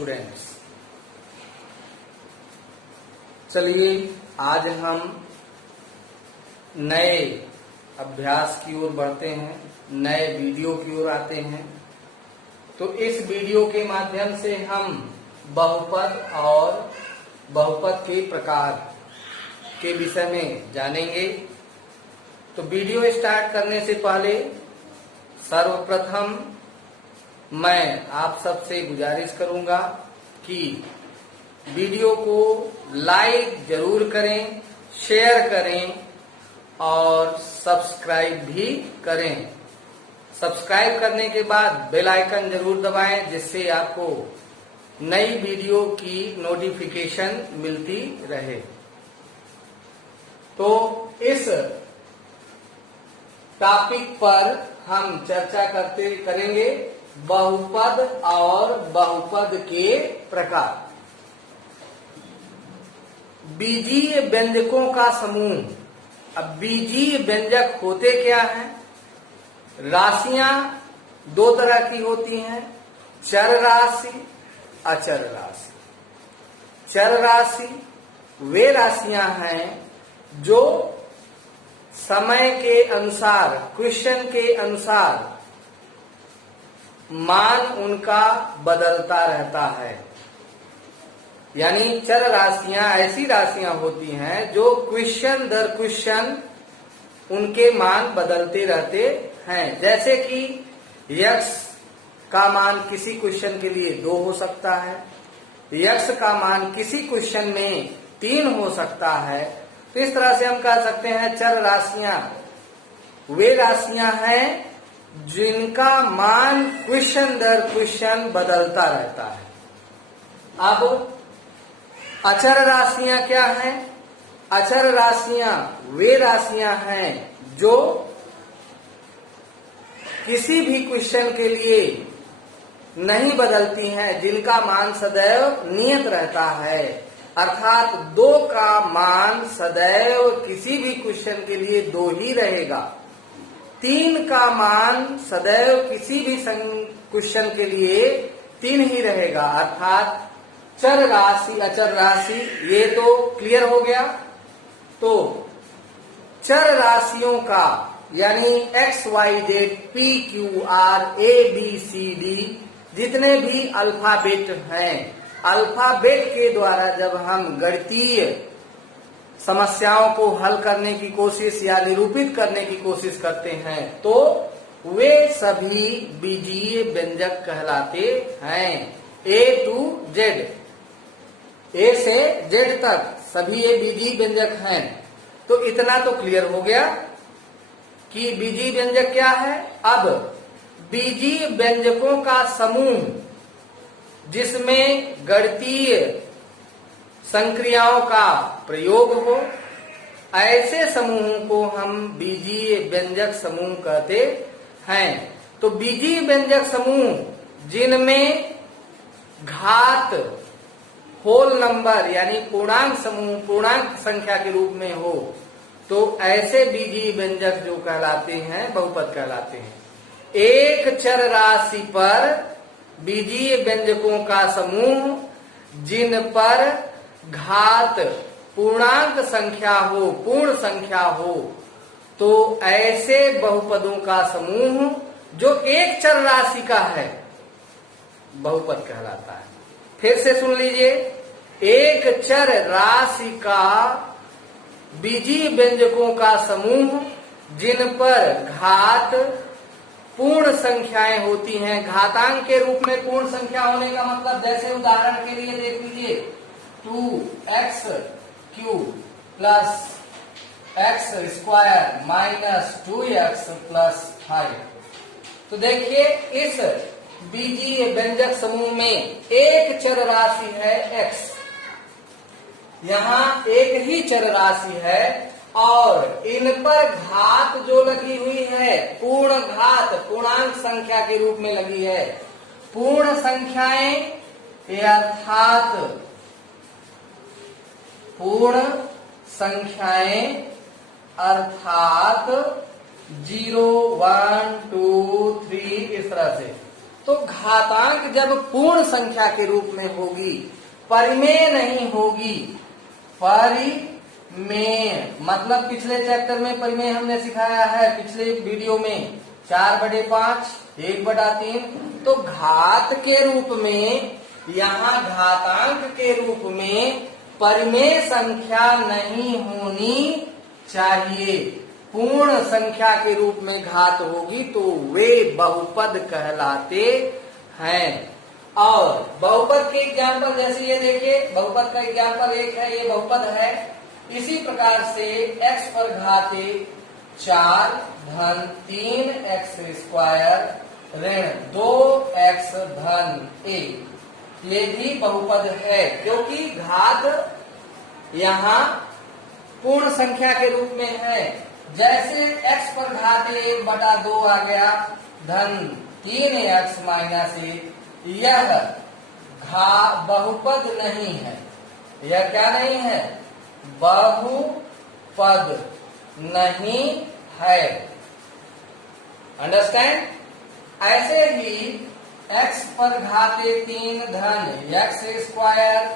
Students, चलिए आज हम नए अभ्यास की ओर बढ़ते हैं, नए वीडियो की ओर आते हैं। तो इस वीडियो के माध्यम से हम बहुपद और बहुपद के प्रकार के विषय में जानेंगे। तो वीडियो स्टार्ट करने से पहले सर्वप्रथम मैं आप सबसे गुजारिश करूंगा कि वीडियो को लाइक जरूर करें, शेयर करें और सब्सक्राइब भी करें। सब्सक्राइब करने के बाद बेल आइकन जरूर दबाएं, जिससे आपको नई वीडियो की नोटिफिकेशन मिलती रहे। तो इस टॉपिक पर हम चर्चा करेंगे बहुपद और बहुपद के प्रकार। बीजीय व्यंजकों का समूह। अब बीजीय व्यंजक होते क्या हैं? राशियां दो तरह की होती हैं, चर राशि, अचर राशि। चर राशि वे राशियां हैं जो समय के अनुसार, क्वेश्चन के अनुसार मान उनका बदलता रहता है। यानी चर राशियां ऐसी राशियां होती हैं जो क्वेश्चन दर क्वेश्चन उनके मान बदलते रहते हैं। जैसे कि यक्स का मान किसी क्वेश्चन के लिए 2 हो सकता है, यक्स का मान किसी क्वेश्चन में 3 हो सकता है। तो इस तरह से हम कह सकते हैं चर राशियां वे राशियां हैं जिनका मान क्वेश्चन दर क्वेश्चन बदलता रहता है। अब अचर राशियां क्या हैं? अचर राशियां वे राशियां हैं जो किसी भी क्वेश्चन के लिए नहीं बदलती हैं, जिनका मान सदैव नियत रहता है। अर्थात 2 का मान सदैव किसी भी क्वेश्चन के लिए 2 ही रहेगा। 3 का मान सदैव किसी भी क्वेश्चन के लिए 3 ही रहेगा। अर्थात चर राशि, अचर राशि, ये तो क्लियर हो गया। तो चर राशियों का यानी X Y Z P Q R A B C D जितने भी अल्फाबेट हैं, अल्फाबेट के द्वारा जब हम गणितीय समस्याओं को हल करने की कोशिश या निरूपित करने की कोशिश करते हैं, तो वे सभी बीजीय व्यंजक कहलाते हैं। ए टू जेड, ए से जेड तक सभी ये बीजीय व्यंजक हैं। तो इतना तो क्लियर हो गया कि बीजीय व्यंजक क्या है। अब बीजीय व्यंजकों का समूह जिसमें गणितीय संक्रियाओं का प्रयोग हो, ऐसे समूहों को हम बीजीय व्यंजक समूह कहते हैं। तो बीजीय व्यंजक समूह जिनमें घात होल नंबर यानी पूर्णांक समूह पूर्णांक संख्या के रूप में हो, तो ऐसे बीजीय व्यंजक जो कहलाते हैं बहुपद कहलाते हैं। एक चर राशि पर बीजीय व्यंजकों का समूह जिन पर घात पूर्णांक संख्या हो, पूर्ण संख्या हो, तो ऐसे बहुपदों का समूह जो एक चर राशि का है बहुपद कहलाता है। फिर से सुन लीजिए, एक चर राशि का बीजीय व्यंजकों का समूह जिन पर घात पूर्ण संख्याएं होती हैं। घातांक के रूप में पूर्ण संख्या होने का मतलब, जैसे उदाहरण के लिए देख लीजिए 2x cube plus x square minus 2x plus 5। तो देखिए इस बीजीय व्यंजक समूह में एक चर राशि है x, यहाँ एक ही चर राशि है और इन पर घात जो लगी हुई है, पूर्ण घात पूर्णांक संख्या के रूप में लगी है। पूर्ण संख्याएं अर्थात पूर्ण संख्याएं अर्थात 0 1 2 3 इस तरह से तो घातांक जब पूर्ण संख्या के रूप में होगी, परिमेय नहीं होगी, परिमेय मतलब पिछले चैप्टर में परिमेय हमने सिखाया है, पिछले वीडियो में 4/5 1/3। तो घात के रूप में, यहाँ घातांक के रूप में परिमेय संख्या नहीं होनी चाहिए। पूर्ण संख्या के रूप में घात होगी तो वे बहुपद कहलाते हैं। और बहुपद के एग्जाम्पल जैसे ये देखिए, बहुपद का एग्जाम्पल एक है, ये बहुपद है। इसी प्रकार से x पर घाते 4 धन 3x² ऋण 2x धन 1, ये भी बहुपद है, क्योंकि घात यहाँ पूर्ण संख्या के रूप में है। जैसे x पर घाते 1/2 आ गया धन 3x माइनस 1, यह बहुपद नहीं है। यह क्या नहीं है? बहुपद नहीं है। अंडरस्टैंड? ऐसे ही x पर घाते 3 धन x²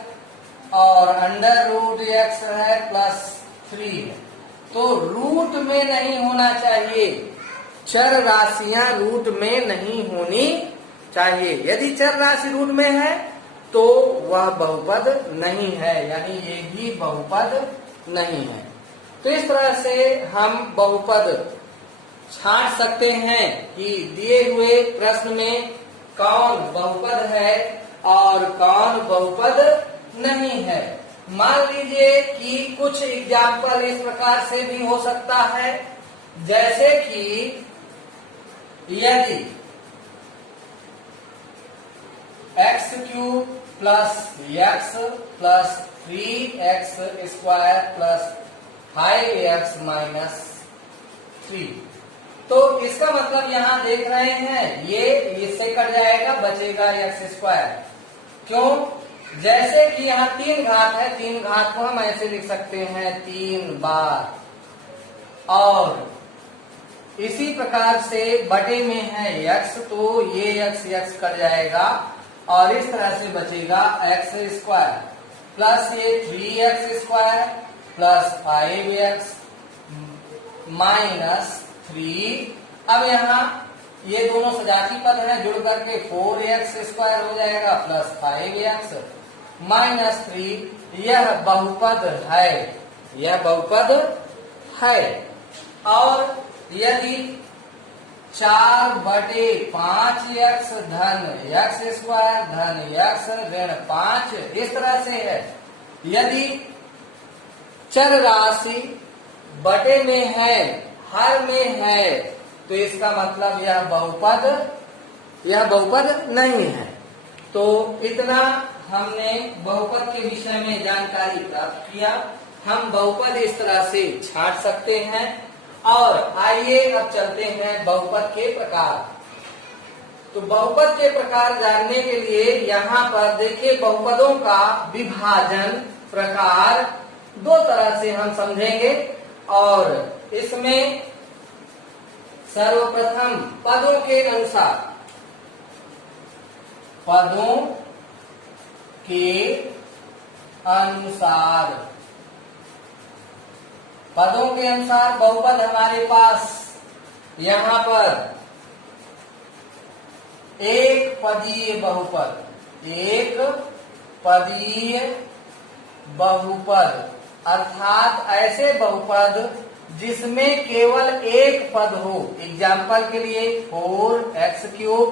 और √x है +3 है, तो रूट में नहीं होना चाहिए। चर राशियां रूट में नहीं होनी चाहिए। यदि चर राशि रूट में है तो वह बहुपद नहीं है, यानी ये भी बहुपद नहीं है। तो इस तरह से हम बहुपद छांट सकते हैं कि दिए हुए प्रश्न में कौन बहुपद है और कौन बहुपद नहीं है। मान लीजिए कि कुछ एग्जाम्पल इस प्रकार से भी हो सकता है, जैसे कि यदि x³ + x + 3x² + 5x - 3, तो इसका मतलब यहाँ देख रहे हैं, ये इससे कट जाएगा, बचेगा x²। क्यों? जैसे कि यहाँ 3 घात है, 3 घात को हम ऐसे लिख सकते हैं 3 बार, और इसी प्रकार से बटे में है x, तो ये x कट जाएगा और इस तरह से बचेगा x² प्लस ये 3x² प्लस 5x - 3। अब यहाँ ये दोनों सजाती पद हैं, जुड़ करके 4x² हो जाएगा प्लस 5x - 3। यह बहुपद है, यह बहुपद है। और यदि 4/5x धन x² धन x ऋण 5 इस तरह से है। यदि चर राशि बटे में है, हर में है, तो इसका मतलब यह बहुपद नहीं है। तो इतना हमने बहुपद के विषय में जानकारी प्राप्त किया। हम बहुपद इस तरह से छांट सकते हैं। और आइए अब चलते हैं बहुपद के प्रकार। तो बहुपद के प्रकार जानने के लिए यहाँ पर देखिए, बहुपदों का विभाजन प्रकार 2 तरह से हम समझेंगे। और इसमें सर्वप्रथम पदों के अनुसार, पदों के अनुसार बहुपद हमारे पास यहाँ पर एक पदीय बहुपद अर्थात ऐसे बहुपद जिसमें केवल एक पद हो। एग्जाम्पल के लिए 4x³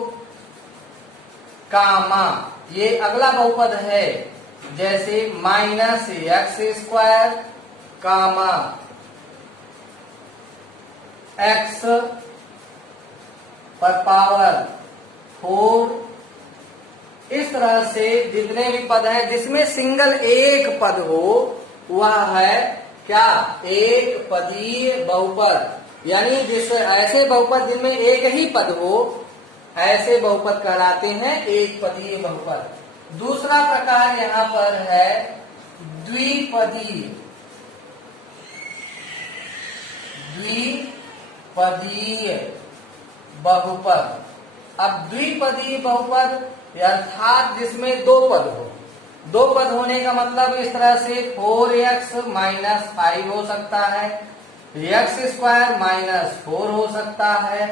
कामा, ये अगला बहुपद है। जैसे -x² कामा x पर पावर 4। इस तरह से जितने भी पद हैं जिसमें सिंगल एक पद हो, वह है क्या? एक पदीय बहुपद। यानी जिस ऐसे बहुपद जिनमें एक ही पद हो, ऐसे बहुपद कहलाते हैं एक पदीय बहुपद। दूसरा प्रकार यहाँ पर है द्विपदीय बहुपद अब द्विपदी बहुपद अर्थात जिसमें दो पद हो, दो पद होने का मतलब इस तरह से 4x माइनस 5 हो सकता है, x स्क्वायर माइनस 4 हो सकता है,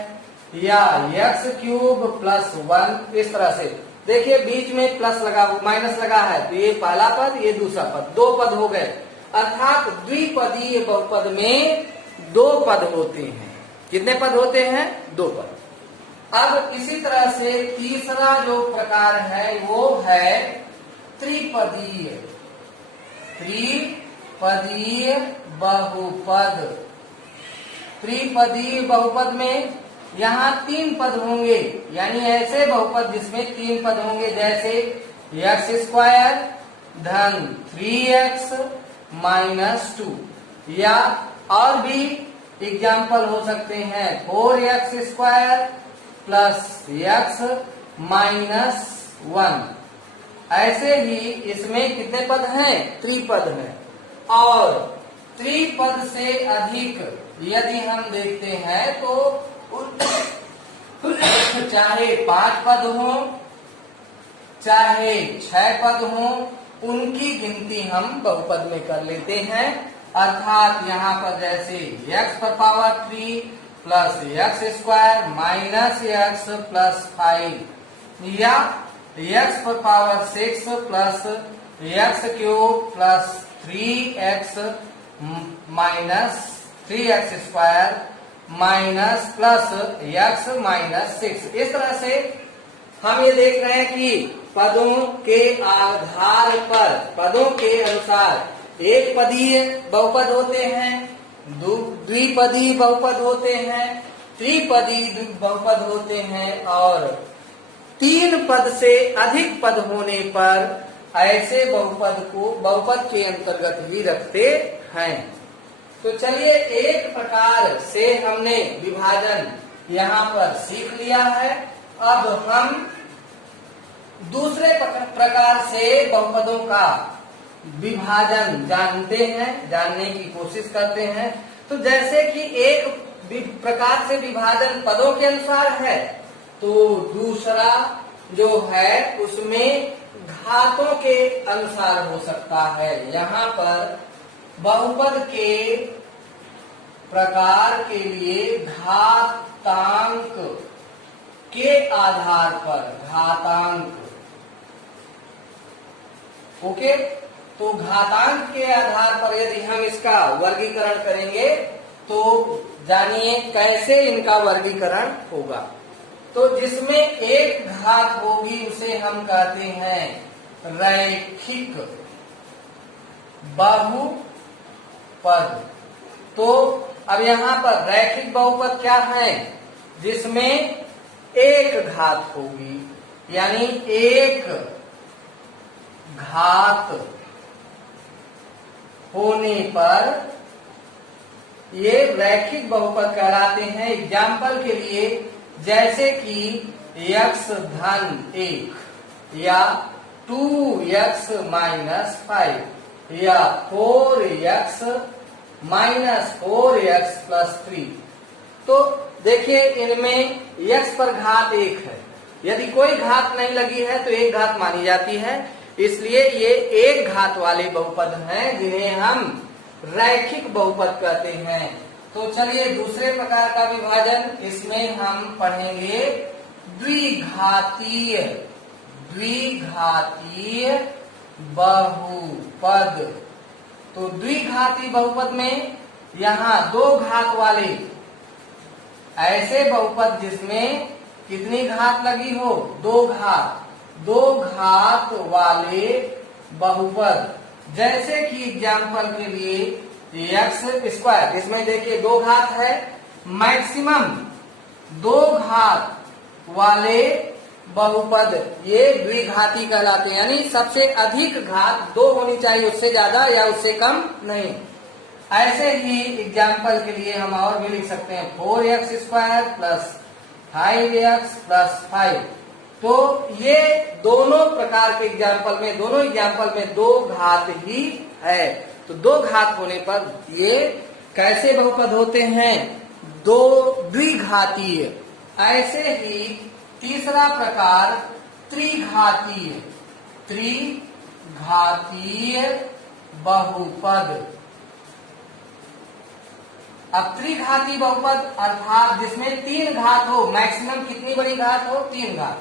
या x क्यूब प्लस 1, इस तरह से। देखिए बीच में प्लस लगा, माइनस लगा है, तो ये पहला पद, ये दूसरा पद, दो पद हो गए। अर्थात द्विपदीय बहुपद में दो पद होते हैं। कितने पद होते हैं? दो पद। अब इसी तरह से तीसरा जो प्रकार है वो है त्रिपदीय, त्रिपदीय बहुपद। त्रिपदीय बहुपद में यहाँ तीन पद होंगे, यानी ऐसे बहुपद जिसमें तीन पद होंगे, जैसे x स्क्वायर धन 3x माइनस 2, या और भी एग्जाम्पल हो सकते हैं 4x square plus x minus 1। ऐसे ही इसमें कितने पद हैं? त्रिपद हैं। और त्रिपद से अधिक यदि हम देखते हैं तो चाहे 5 पद हो चाहे 6 पद हो, उनकी गिनती हम बहुपद में कर लेते हैं। अर्थात यहाँ पर जैसे x पर power 3 plus x square minus x plus 5, या x पर power 6 plus x cube plus 3x minus 3x square minus plus x minus 6। इस तरह से हम ये देख रहे हैं कि पदों के आधार पर, पदों के अनुसार एक पदीय बहुपद होते हैं, द्विपदी बहुपद होते हैं, त्रिपदी बहुपद होते हैं, और तीन पद से अधिक पद होने पर ऐसे बहुपद को बहुपद के अंतर्गत ही रखते हैं। तो चलिए एक प्रकार से हमने विभाजन यहाँ पर सीख लिया है। अब हम दूसरे प्रकार से बहुपदों का विभाजन जानने की कोशिश करते हैं। तो जैसे कि एक प्रकार से विभाजन पदों के अनुसार है, तो दूसरा जो है उसमें घातों के अनुसार हो सकता है। यहाँ पर बहुपद के प्रकार के लिए घातांक के आधार पर, घातांक, ओके, तो घातांक के आधार पर यदि हम इसका वर्गीकरण करेंगे तो जानिए कैसे इनका वर्गीकरण होगा। तो जिसमें एक घात होगी उसे हम कहते हैं रैखिक बहुपद। तो अब यहाँ पर रैखिक बहुपद क्या है? जिसमें एक घात होगी, यानी एक घात होने पर ये रैखिक बहुपद कहलाते हैं। एग्जाम्पल के लिए जैसे कि x धन 1, या 2x माइनस 5, या 4x माइनस 4x प्लस 3। तो देखिए इनमें x पर घात 1 है, यदि कोई घात नहीं लगी है तो एक घात मानी जाती है, इसलिए ये एक घात वाले बहुपद हैं जिन्हें हम रैखिक बहुपद कहते हैं। तो चलिए दूसरे प्रकार का विभाजन, इसमें हम पढ़ेंगे द्विघातीय, द्विघातीय बहुपद। तो द्विघाती बहुपद में यहाँ दो घात वाले ऐसे बहुपद जिसमें कितनी घात लगी हो? दो घात, दो घात वाले बहुपद। जैसे कि एग्जाम्पल के लिए x स्क्वायर, इसमें देखिए दो घात है, मैक्सिमम दो घात वाले बहुपद ये द्विघाती कहलाते हैं, यानी सबसे अधिक घात दो होनी चाहिए, उससे ज्यादा या उससे कम नहीं। ऐसे ही एग्जाम्पल के लिए हम और भी लिख सकते हैं 4x square plus 5x plus 5। तो ये दोनों प्रकार के एग्जाम्पल में, दोनों एग्जाम्पल में दो घात ही है। तो दो घात होने पर ये कैसे बहुपद होते हैं? दो द्विघातीय। ऐसे ही तीसरा प्रकार त्रिघातीय बहुपद। अब त्रिघाती बहुपद अर्थात जिसमें 3 घात हो, मैक्सिमम कितनी बड़ी घात हो, 3 घात।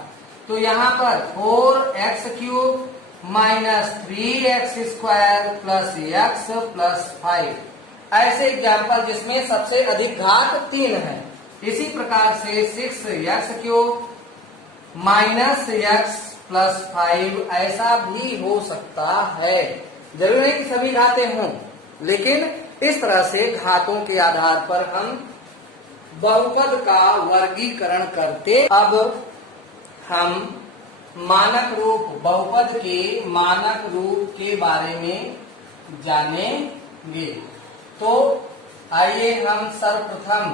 तो यहाँ पर 4x³ minus 3x² plus x plus 5, ऐसे एग्जाम्पल जिसमें सबसे अधिक घात 3 है। इसी प्रकार से 6x³ माइनस x प्लस 5 ऐसा भी हो सकता है। जरूर है कि सभी घातें हों, लेकिन इस तरह से घातों के आधार पर हम बहुपद का वर्गीकरण करते। अब हम मानक रूप, बहुपद के मानक रूप के बारे में जानेंगे। तो आइए हम सर्वप्रथम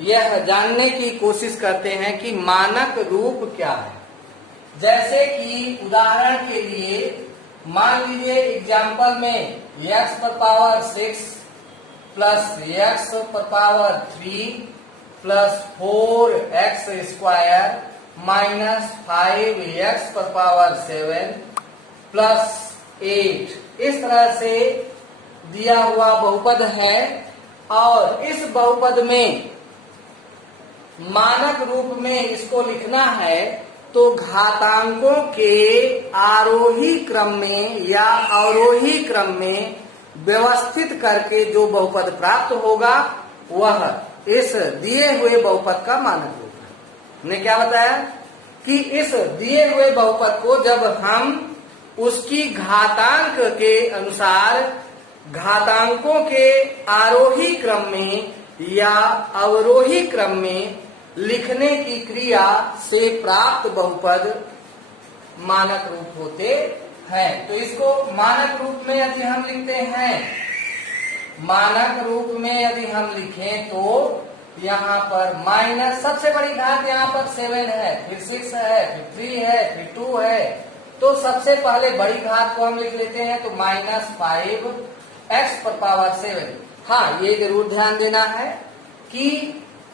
यह जानने की कोशिश करते हैं कि मानक रूप क्या है। जैसे कि उदाहरण के लिए मान लीजिए एग्जाम्पल में x पर पावर 6 प्लस x पर power 3 plus 4x² minus 5x पर पावर 7 प्लस 8, इस तरह से दिया हुआ बहुपद है। और इस बहुपद में मानक रूप में इसको लिखना है तो घातांकों के आरोही क्रम में या अवरोही क्रम में व्यवस्थित करके जो बहुपद प्राप्त होगा वह इस दिए हुए बहुपद का मानक रूप है। हमने क्या बताया कि इस दिए हुए बहुपद को जब हम उसकी घातांक के अनुसार घातांकों के आरोही क्रम में या अवरोही क्रम में लिखने की क्रिया से प्राप्त बहुपद मानक रूप होते हैं। तो इसको मानक रूप में यदि हम लिखते हैं, मानक रूप में यदि हम लिखें तो यहाँ पर माइनस सबसे बड़ी घात यहाँ पर 7 है, फिर 6 है, फिर 3 है, फिर 2 है। तो सबसे पहले बड़ी घात को हम लिख लेते हैं तो माइनस 5x पर पावर 7। हाँ, ये जरूर ध्यान देना है कि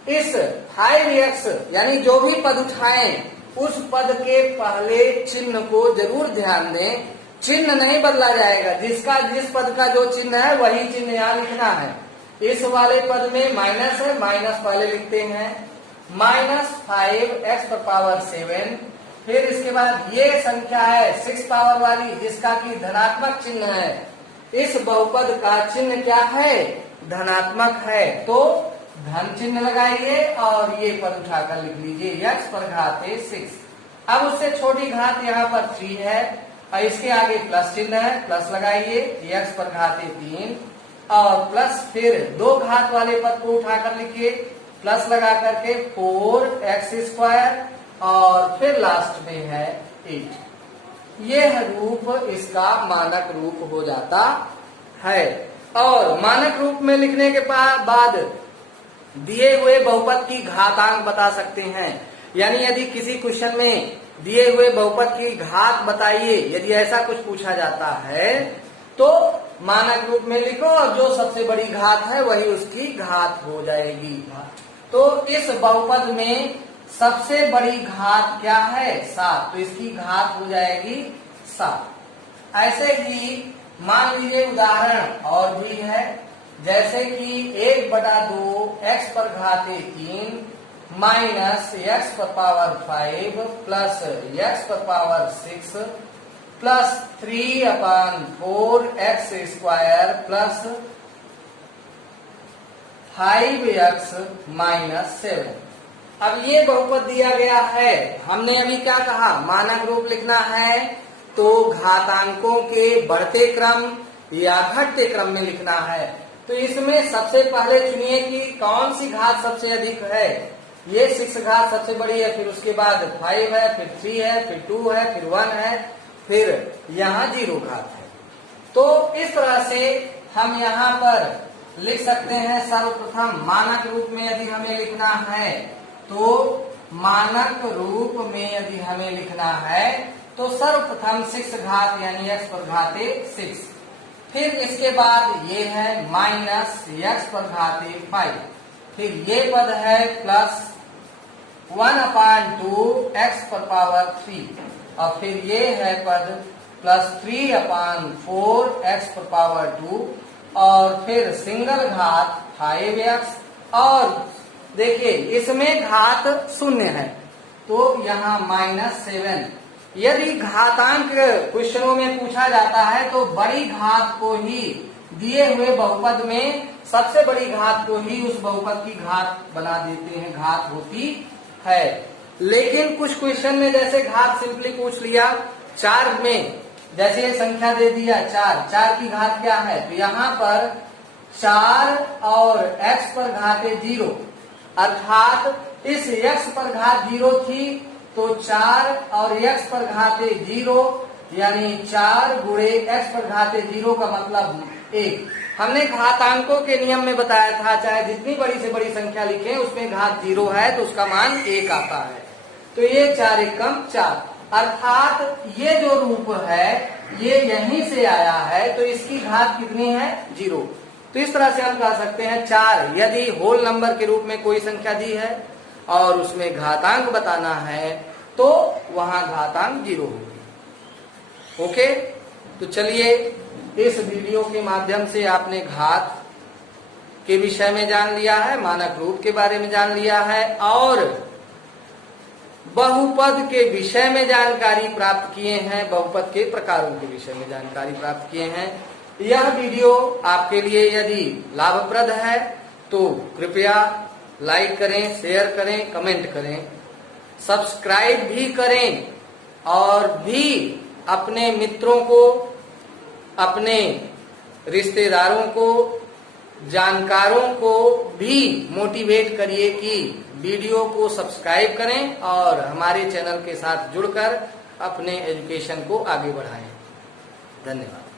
इस 5x यानी जो भी पद उठाएं उस पद के पहले चिन्ह को जरूर ध्यान दें। चिन्ह नहीं बदला जाएगा, जिस पद का जो चिन्ह है वही चिन्ह यहाँ लिखना है। इस वाले पद में माइनस है, माइनस पहले लिखते हैं, माइनस 5x पर पावर 7। फिर इसके बाद ये संख्या है 6 पावर वाली जिसका कि धनात्मक चिन्ह है। इस बहुपद का चिन्ह क्या है, धनात्मक है, तो धन चिन्ह लगाइए और ये पद उठाकर लिख लीजिए x पर घाते 6। अब उससे छोटी घात यहाँ पर 3 है और इसके आगे प्लस चिन्ह है, प्लस लगाइए, x पर घाते 3 और प्लस फिर 2 घात वाले पद को उठाकर लिखिए, प्लस लगा करके 4x² और फिर लास्ट में है 8। यह रूप इसका मानक रूप हो जाता है। और मानक रूप में लिखने के बाद दिए हुए बहुपद की घातांक बता सकते हैं। यानी यदि किसी क्वेश्चन में दिए हुए बहुपद की घात बताइए, यदि ऐसा कुछ पूछा जाता है तो मानक रूप में लिखो और जो सबसे बड़ी घात है वही उसकी घात हो जाएगी। तो इस बहुपद में सबसे बड़ी घात क्या है, 7, तो इसकी घात हो जाएगी 7। ऐसे ही मान लीजिए उदाहरण और भी है, जैसे कि 1/2 x पर घाते 3 माइनस x पर पावर 5 प्लस x पर power 6 plus 3/4 x² plus 5x minus 7। अब ये बहुपद दिया गया है। हमने अभी क्या कहा, मानक रूप लिखना है तो घातांकों के बढ़ते क्रम या घटते क्रम में लिखना है। तो इसमें सबसे पहले चुनिए कि कौन सी घात सबसे अधिक है। ये 6 घात सबसे बड़ी है, फिर उसके बाद 5 है, फिर 3 है, फिर 2 है, फिर 1 है, फिर यहाँ 0 घात है। तो इस तरह से हम यहाँ पर लिख सकते हैं। सर्वप्रथम मानक रूप में यदि हमें लिखना है तो मानक रूप में यदि हमें लिखना है तो सर्वप्रथम 6 घात यानी x पर घाते 6, फिर इसके बाद ये है माइनस x पर घाते 5, फिर ये पद है प्लस 1/2 x पर पावर 3 और फिर ये है पद प्लस 3/4 x पर पावर 2 और फिर सिंगल घात 5x और देखिए इसमें घात शून्य है तो यहाँ -7। यदि घातांक क्वेश्चनों में पूछा जाता है तो बड़ी घात को ही दिए हुए बहुपद में सबसे बड़ी घात को ही उस बहुपद की घात बना देते हैं, घात होती है। लेकिन कुछ क्वेश्चन में जैसे घात सिंपली पूछ लिया 4 में, जैसे ये संख्या दे दिया 4 की घात क्या है तो यहाँ पर 4 और x पर घात 0 अर्थात इस x पर घात 0 थी तो 4 और x पर घात 0 यानी 4 गुणे x पर घात 0 का मतलब 1। हमने घातांकों के नियम में बताया था चाहे जितनी बड़ी से बड़ी संख्या लिखें उसमें घात 0 है तो उसका मान 1 आता है। तो ये 4 एकम 4 अर्थात ये जो रूप है ये यहीं से आया है तो इसकी घात कितनी है 0। तो इस तरह से हम कह सकते हैं 4 यदि होल नंबर के रूप में कोई संख्या दी है और उसमें घातांक बताना है तो वहां घातांक 0 होगी। ओके, तो चलिए इस वीडियो के माध्यम से आपने घात के विषय में जान लिया है, मानक रूप के बारे में जान लिया है और बहुपद के विषय में जानकारी प्राप्त किए हैं, बहुपद के प्रकारों के विषय में जानकारी प्राप्त किए हैं। यह वीडियो आपके लिए यदि लाभप्रद है तो कृपया लाइक करें, शेयर करें, कमेंट करें, सब्सक्राइब भी करें और भी अपने मित्रों को, अपने रिश्तेदारों को, जानकारों को भी मोटिवेट करिए कि वीडियो को सब्सक्राइब करें और हमारे चैनल के साथ जुड़कर अपने एजुकेशन को आगे बढ़ाएं। धन्यवाद।